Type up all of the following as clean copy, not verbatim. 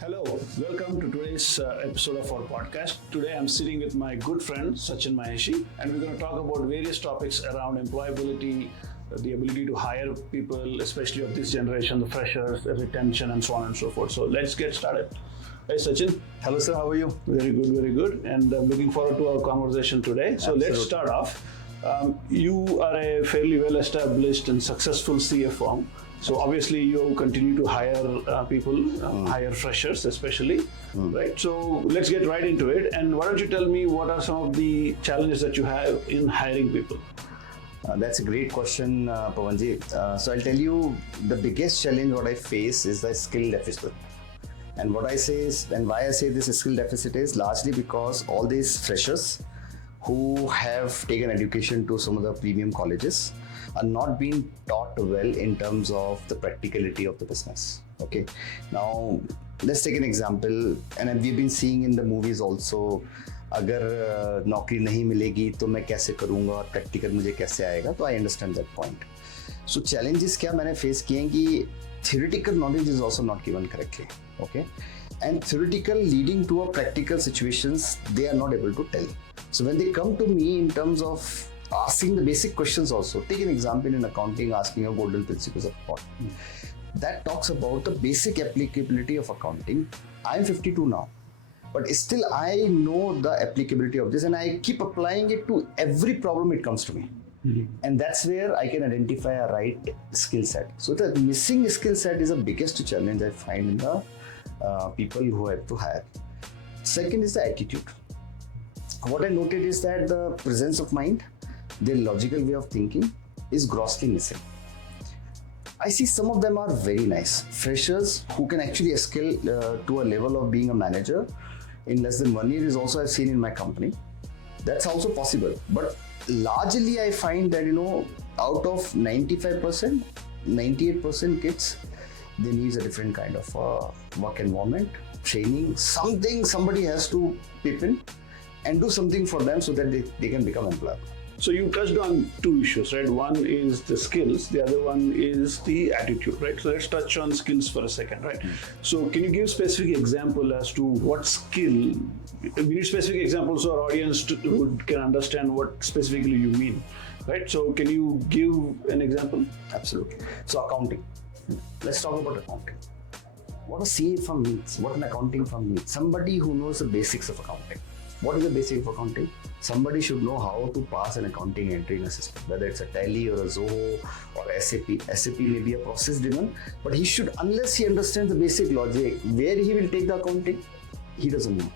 Hello, welcome to today's episode of our podcast. Today I'm sitting with my good friend Sachin Maheshi, and we're going to talk about various topics around employability, the ability to hire people, especially of this generation, the freshers, retention, and so on and so forth. So let's get started. Hey Sachin. Hello sir, how are you? Very good, very good. And I'm looking forward to our conversation today. So Let's start off. You are a fairly well-established and successful CFO. So obviously you continue to hire people, hire freshers especially, right? So let's get right into it. And why don't you tell me what are some of the challenges that you have in hiring people? That's a great question, Pawanji. So I'll tell you the biggest challenge what I face is the skill deficit. And what I say is, and why I say this skill deficit is largely because all these freshers who have taken education to some of the premium colleges are not being taught well in terms of the practicality of the business. Okay, now let's take an example, and we've been seeing in the movies also, अगर नौकरी नहीं मिलेगी तो मैं कैसे करूँगा और practical मुझे कैसे आएगा, तो I understand that point. So challenges क्या मैंने face किए हैं कि theoretical knowledge is also not given correctly. Okay, and theoretical leading to a practical situations they are not able to tell. So when they come to me in terms of asking the basic questions also, take an example in accounting, asking a golden principles of accounting. That talks about the basic applicability of accounting. I'm 52 now, but still I know the applicability of this and I keep applying it to every problem it comes to me. And that's where I can identify a right skill set. So the missing skill set is the biggest challenge I find in the people who have to hire. Second is the attitude. What I noted is that the presence of mind, their logical way of thinking is grossly missing. I see some of them are very nice. Freshers who can actually scale to a level of being a manager in less than 1 year is also I've seen in my company. That's also possible. But largely I find that, out of 95%, 98% kids, they need a different kind of work environment, training, something somebody has to pip in and do something for them so that they can become employable. So you touched on two issues, right? One is the skills, the other one is the attitude, right? So let's touch on skills for a second, right? So can you give specific example as to what skill, we need specific examples so our audience can understand what specifically you mean, right? So can you give an example? Absolutely. So accounting. Let's talk about accounting. What a CA firm needs, what an accounting firm needs. Somebody who knows the basics of accounting. What is the basic of accounting? Somebody should know how to pass an accounting entry in a system, whether it's a Tally or a Zoho or SAP. SAP may be a process driven, but he should, unless he understands the basic logic, where he will take the accounting, he doesn't know.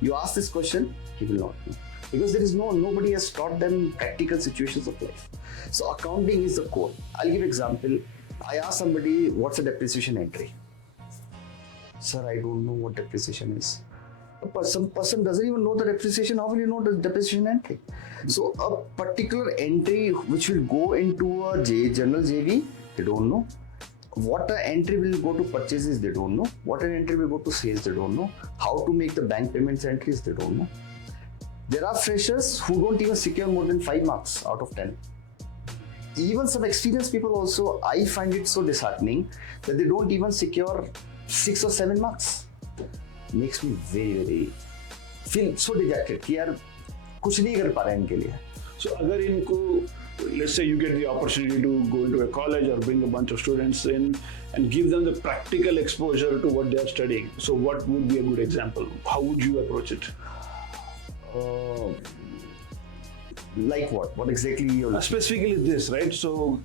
You ask this question, he will not know. Because there is nobody has taught them practical situations of life. So accounting is the core. I'll give example. I ask somebody, what's a depreciation entry? Sir, I don't know what depreciation is. Some person doesn't even know the depreciation. How will you know the depreciation entry? So a particular entry which will go into a general JV, they don't know. What an entry will go to purchases, they don't know. What an entry will go to sales, they don't know. How to make the bank payments entries, they don't know. There are freshers who don't even secure more than 5 marks out of 10. Even some experienced people also, I find it so disheartening that they don't even secure 6 or 7 marks. Makes me very feel so dejected कि यार कुछ नहीं कर पा रहे हैं इनके लिए. So अगर इनको, let's say you get the opportunity to go into a college or bring a bunch of students in and give them the practical exposure to what they are studying. So what would be a good example? How would you approach it? Like what? What exactly you're specifically this, right? So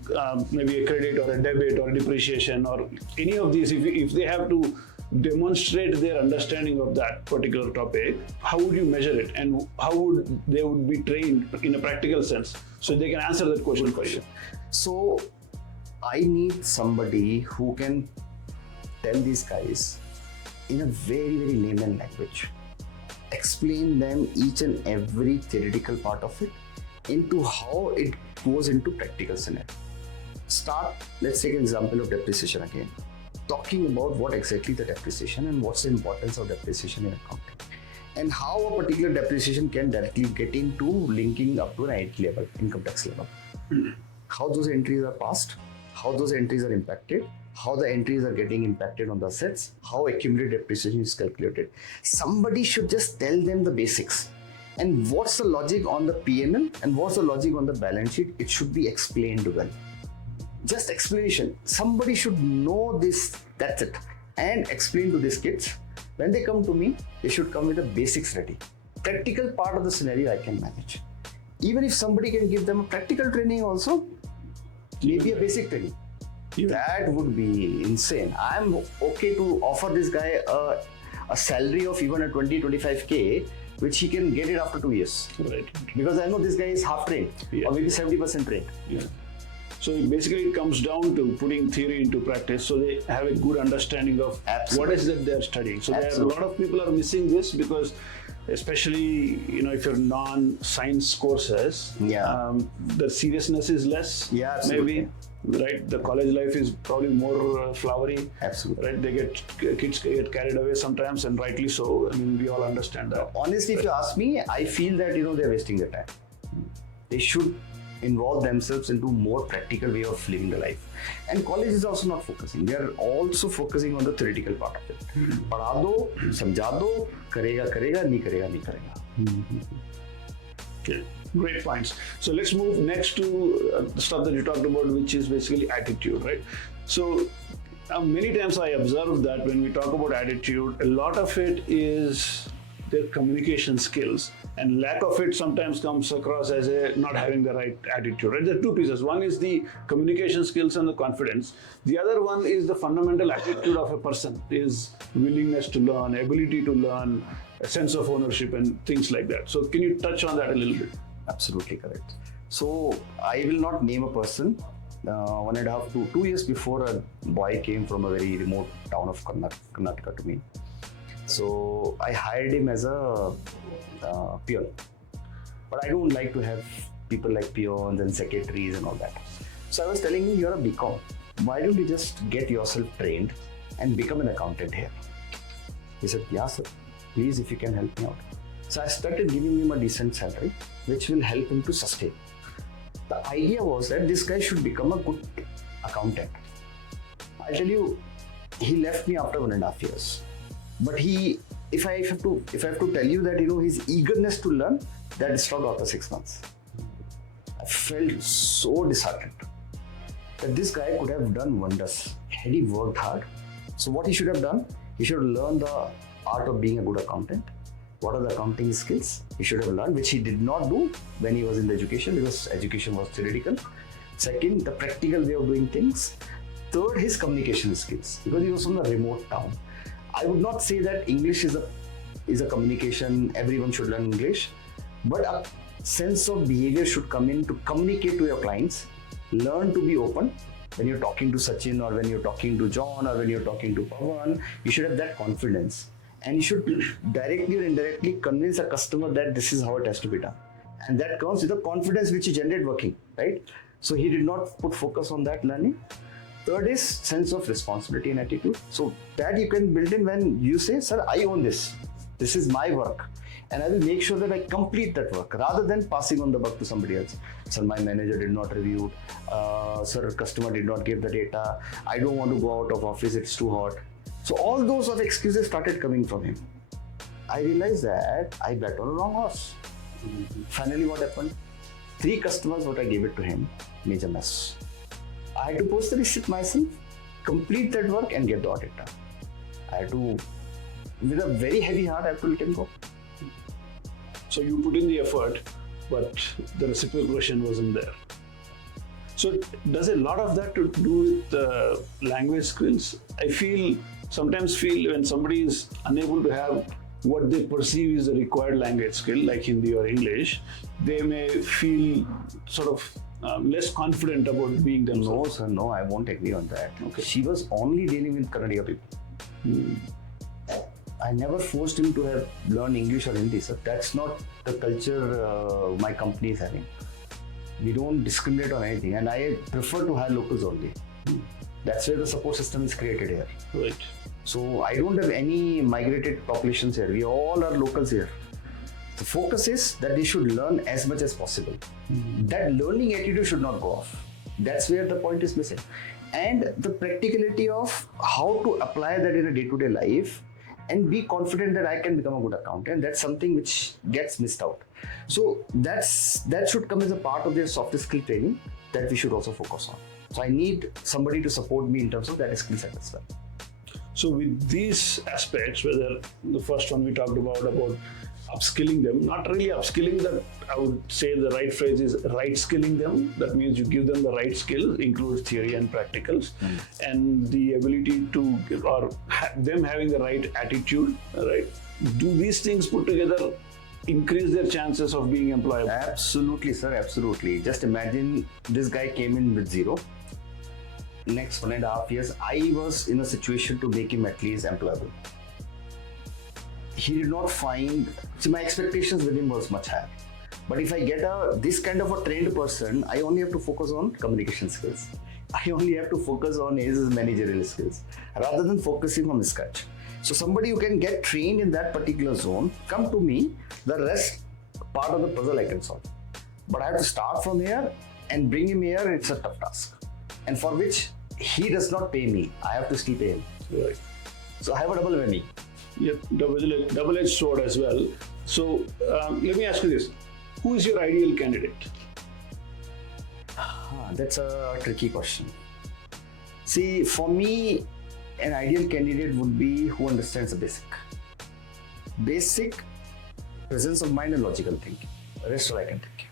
maybe a credit or a debit or a depreciation or any of these, if they have to demonstrate their understanding of that particular topic, how would you measure it and how would they be trained in a practical sense so they can answer that question for you? So I need somebody who can tell these guys in a very layman language, explain them each and every theoretical part of it into how it goes into practical scenario. Let's take an example of depreciation again. Talking about what exactly the depreciation and what's the importance of depreciation in accounting and how a particular depreciation can directly get into linking up to an IT level, income tax level. How those entries are passed, how those entries are impacted, how the entries are getting impacted on the assets, how accumulated depreciation is calculated. Somebody should just tell them the basics. And what's the logic on the P&L and what's the logic on the balance sheet? It should be explained well. Just explanation. Somebody should know this, that's it. And explain to these kids. When they come to me, they should come with the basics ready. Practical part of the scenario I can manage. Even if somebody can give them a practical training also, maybe a basic training. That would be insane. I'm okay to offer this guy a salary of even a 20-25K, which he can get it after 2 years. Right. Because I know this guy is half trained or maybe 70% trained. Yeah. So basically it comes down to putting theory into practice so they have a good understanding of what is that they're studying. So there are a lot of people are missing this because especially, if you're non-science courses, the seriousness is less, maybe. Right, the college life is probably more flowery. Absolutely. Right, kids get carried away sometimes, and rightly so. I mean, we all understand that. Honestly, if you ask me, I feel that they're wasting their time. They should involve themselves into more practical way of living the life. And college is also not focusing. They are also focusing on the theoretical part of it. पढ़ा दो, समझा दो, करेगा करेगा, नहीं करेगा नहीं करेगा. Okay. Great points. So let's move next to the stuff that you talked about, which is basically attitude, right? So many times I observe that when we talk about attitude, a lot of it is their communication skills, and lack of it sometimes comes across as not having the right attitude, right? There are two pieces. One is the communication skills and the confidence. The other one is the fundamental attitude of a person, is willingness to learn, ability to learn, a sense of ownership and things like that. So can you touch on that a little bit? Absolutely correct. So I will not name a person. 2 years before, a boy came from a very remote town of Karnataka to me. So I hired him as a peon. But I don't like to have people like peons and secretaries and all that. So I was telling him, you're a BCom. Why don't you just get yourself trained and become an accountant here? He said, yeah, sir. Please, if you can help me out. So I started giving him a decent salary, which will help him to sustain. The idea was that this guy should become a good accountant. I'll tell you, he left me after 1.5 years. But if I have to tell you that his eagerness to learn, that stopped after 6 months. I felt so disheartened that this guy could have done wonders had he worked hard. So what he should have done? He should have learned the art of being a good accountant. What are the accounting skills he should have learned, which he did not do when he was in the education, because education was theoretical. Second, the practical way of doing things. Third, his communication skills, because he was from a remote town. I would not say that English is a communication, everyone should learn English, but a sense of behavior should come in to communicate to your clients, learn to be open. When you're talking to Sachin or when you're talking to John or when you're talking to Pawan, you should have that confidence. And you should directly or indirectly convince a customer that this is how it has to be done. And that comes with the confidence which you generate working, right? So he did not put focus on that learning. Third is sense of responsibility and attitude. So that you can build in when you say, sir, I own this. This is my work. And I will make sure that I complete that work rather than passing on the buck to somebody else. Sir, my manager did not review. Sir, customer did not give the data. I don't want to go out of office. It's too hot. So all those of excuses started coming from him. I realized that I bet on a wrong horse. Finally, what happened? 3 customers, what I gave it to him, major mess. I had to personally sit myself, complete that work and get the audit done. I had to, with a very heavy heart, I have to let him go. So you put in the effort, but the reciprocation wasn't there. So does a lot of that to do with language skills? I sometimes feel when somebody is unable to have what they perceive is a required language skill, like Hindi or English, they may feel sort of less confident about being themselves. No, sir, no, I won't agree on that. Okay. She was only dealing with Kannadiga people. I never forced him to have learned English or Hindi, sir. That's not the culture my company is having. We don't discriminate on anything, and I prefer to hire locals only. That's where the support system is created here. Right. So I don't have any migrated populations here. We all are locals here. The focus is that they should learn as much as possible. That learning attitude should not go off. That's where the point is missing. and the practicality of how to apply that in a day-to-day life and be confident that I can become a good accountant. That's something which gets missed out. So that should come as a part of their soft skill training that we should also focus on. So I need somebody to support me in terms of that skill set as well. So with these aspects, whether the first one we talked about upskilling them, not really upskilling, that I would say the right phrase is right skilling them. That means you give them the right skills, includes theory and practicals, and the ability to, or them having the right attitude, right? Do these things put together increase their chances of being employable? Absolutely, sir, absolutely. Just imagine this guy came in with zero. Next 1.5 years, I was in a situation to make him at least employable. He did not find, see, my expectations with him was much higher. But if I get this kind of a trained person, I only have to focus on communication skills. I only have to focus on his managerial skills rather than focusing on scratch. So somebody who can get trained in that particular zone, come to me, the rest part of the puzzle I can solve. But I have to start from here and bring him here, it's a tough task. And for which he does not pay me, I have to still pay him. Right. So I have a double whammy. Yep, double-edged sword as well. So let me ask you this: who is your ideal candidate? That's a tricky question. See, for me, an ideal candidate would be who understands the basic presence of mind and logical thinking. The rest all I can take.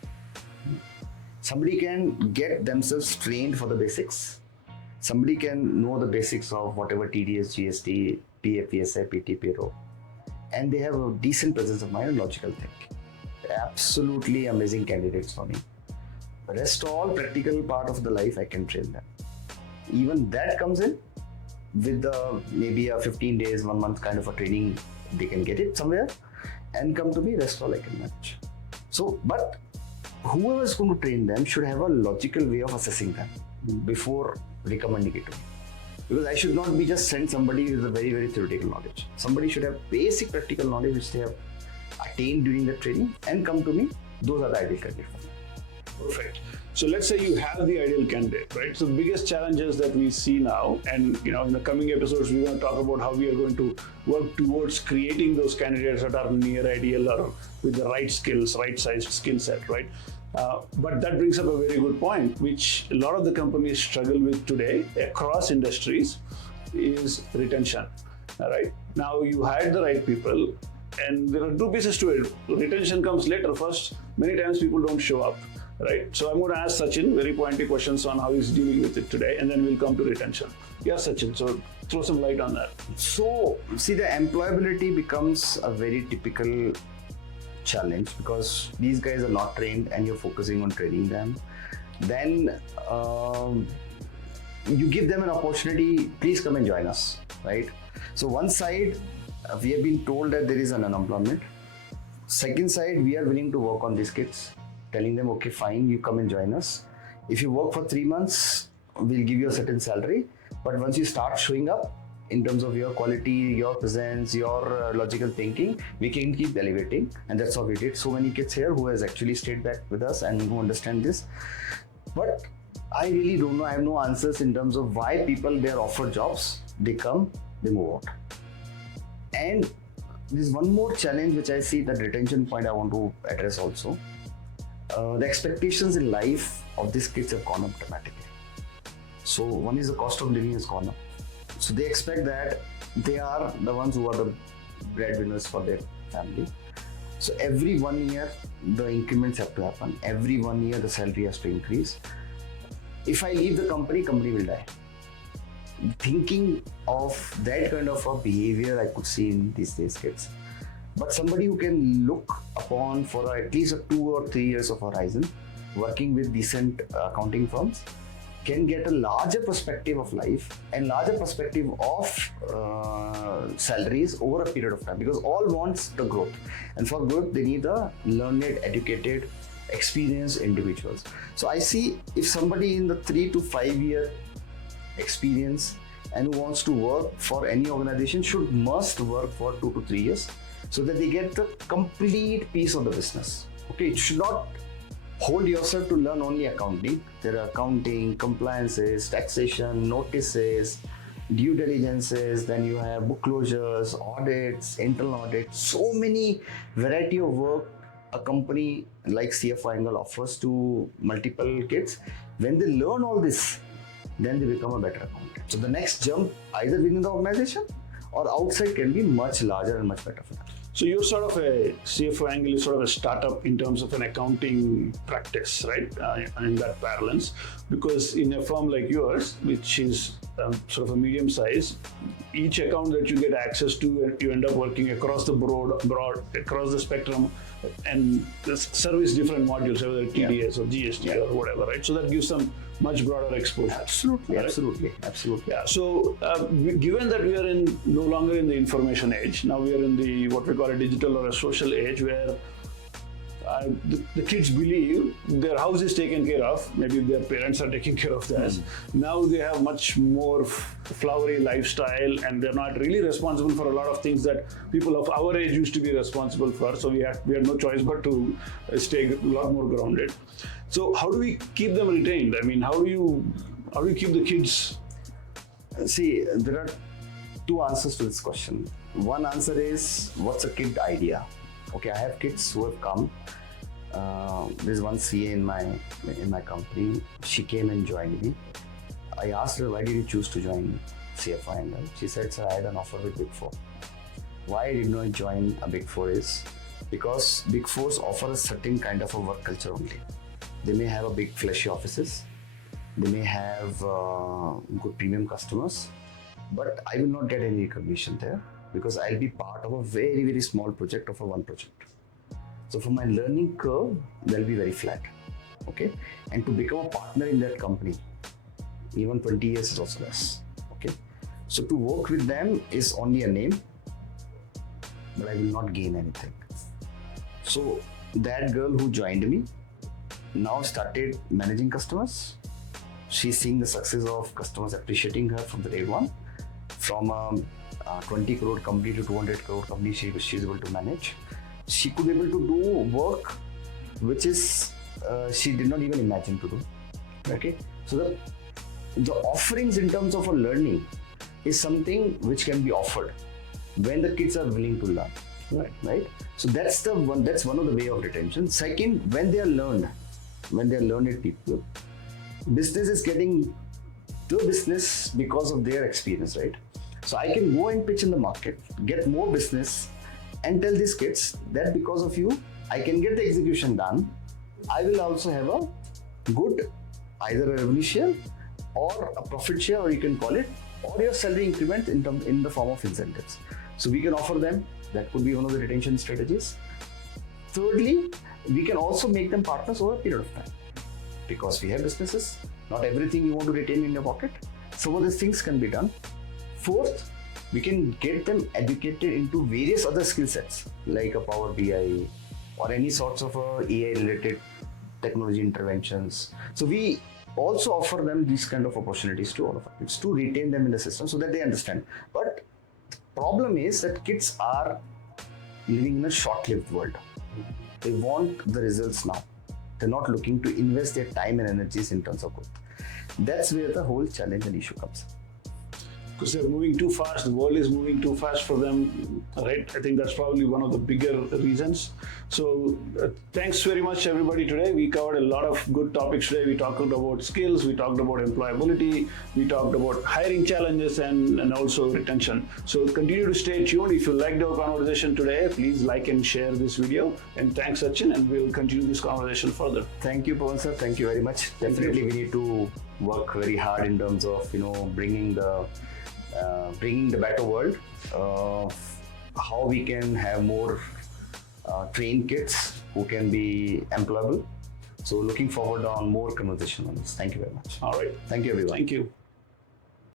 Somebody can get themselves trained for the basics. Somebody can know the basics of whatever TDS, GST, PF, PSI, PT, payroll, and they have a decent presence of mind and logical thinking. Absolutely amazing candidates for me. The rest all practical part of the life I can train them. Even that comes in with maybe a 15 days, 1 month kind of a training. They can get it somewhere and come to me. Rest all I can manage. So, but whoever is going to train them should have a logical way of assessing them before recommending it to me. Because I should not be just send somebody with a very, very theoretical knowledge. Somebody should have basic practical knowledge which they have attained during the training and come to me. Those are the ideal candidates for me. Perfect. So let's say you have the ideal candidate, right? So the biggest challenges that we see now, and in the coming episodes, we're going to talk about how we are going to work towards creating those candidates that are near ideal or with the right skills, right sized skill set, right? But that brings up a very good point, which a lot of the companies struggle with today across industries, is retention. All right. Now you hired the right people, and there are two pieces to it. Retention comes later. First, many times people don't show up. Right. So I'm going to ask Sachin very pointy questions on how he's dealing with it today, and then we'll come to retention. Yeah, Sachin. So throw some light on that. So see, the employability becomes a very typical challenge because these guys are not trained and you're focusing on training them. Then you give them an opportunity, please come and join us, right? So one side, we have been told that there is an unemployment. Second side, we are willing to work on these kids, telling them, okay, fine, you come and join us. If you work for 3 months, we'll give you a certain salary. But once you start showing up in terms of your quality, your presence, your logical thinking, we can keep elevating. And that's how we did. So many kids here who has actually stayed back with us and who understand this. But I really don't know. I have no answers in terms of why people, they are offered jobs, they come, they move out. And there's one more challenge which I see, that retention point I want to address also. The expectations in life of these kids have gone up dramatically. So one is the cost of living has gone up. So they expect that they are the ones who are the breadwinners for their family. So every 1 year, the increments have to happen. Every 1 year, the salary has to increase. If I leave the company will die. Thinking of that kind of a behavior I could see in these days kids. But somebody who can look upon for at least 2 or 3 years of horizon, working with decent accounting firms, can get a larger perspective of life and larger perspective of salaries over a period of time, because all wants the growth, and for growth they need the learned, educated, experienced individuals. So I see, if somebody in the 3 to 5 year experience and who wants to work for any organization must work for 2 to 3 years, so that they get the complete piece of the business. Okay, it should not hold yourself to learn only accounting. There are accounting, compliances, taxation, notices, due diligences, then you have book closures, audits, internal audits, so many variety of work a company like CFO Angle offers to multiple kids. When they learn all this, then they become a better accountant. So the next jump, either within the organization or outside, can be much larger and much better for them. So you're sort of a CFO Angle is sort of a startup in terms of an accounting practice, right? In that parlance, because in a firm like yours, which is sort of a medium size, each account that you get access to, you end up working across the broad across the spectrum, and service different modules, whether TDS or GST or whatever, right? So that gives them much broader exposure. Absolutely, right? absolutely. Yeah. So, given that we are no longer in the information age, now we are in the what we call a digital or a social age, where the kids believe their house is taken care of. Maybe their parents are taking care of theirs. Now they have much more flowery lifestyle, and they're not really responsible for a lot of things that people of our age used to be responsible for. So we had no choice but to stay a lot more grounded. So how do we keep them retained? I mean, how do you keep the kids? See, there are two answers to this question. One answer is, what's a kid idea? Okay, I have kids who have come. There's one CA in my company. She came and joined me. I asked her, why did you choose to join CFO Angle? She said, sir, I had an offer with Big Four. Why I did not join a Big Four is because Big Fours offer a certain kind of a work culture only. They may have a big fleshy offices. They may have good premium customers, but I will not get any recognition there because I'll be part of a very, very small project of a one project. So for my learning curve, they'll be very flat. Okay. And to become a partner in that company, even 20 years is also less. Okay. So to work with them is only a name, but I will not gain anything. So that girl who joined me now started managing customers. She's seeing the success of customers appreciating her from the day one. From a 20 crore company to 200 crore company, she's able to manage. She could be able to do work which is she did not even imagine to do. Okay, so the offerings in terms of a learning is something which can be offered when the kids are willing to learn. Right. So that's one of the way of retention. Second, when they are learned people, business is getting the business because of their experience, right? So I can go and pitch in the market, get more business, and tell these kids that because of you, I can get the execution done. I will also have a good either a revenue share or a profit share, or you can call it, or your salary increment in the form of incentives. So we can offer them. That could be one of the retention strategies. Thirdly, we can also make them partners over a period of time. Because we have businesses, not everything you want to retain in your pocket. Some of these things can be done. Fourth, we can get them educated into various other skill sets like a Power BI or any sorts of AI related technology interventions. So we also offer them these kind of opportunities to all of us. It's to retain them in the system so that they understand. But the problem is that kids are living in a short-lived world. They want the results now. They're not looking to invest their time and energies in terms of growth. That's where the whole challenge and issue comes. Because they're moving too fast, the world is moving too fast for them, right? I think that's probably one of the bigger reasons. So thanks very much everybody today. We covered a lot of good topics today. We talked about skills, we talked about employability, we talked about hiring challenges and also retention. So continue to stay tuned. If you liked our conversation today, please like and share this video. And thanks Sachin, and we'll continue this conversation further. Thank you, Pawan sir. Thank you very much. Definitely we need to work very hard in terms of bringing the better world, how we can have more trained kids who can be employable. So looking forward on more conversation on this. Thank you very much. All right. Thank you everyone. Thank you.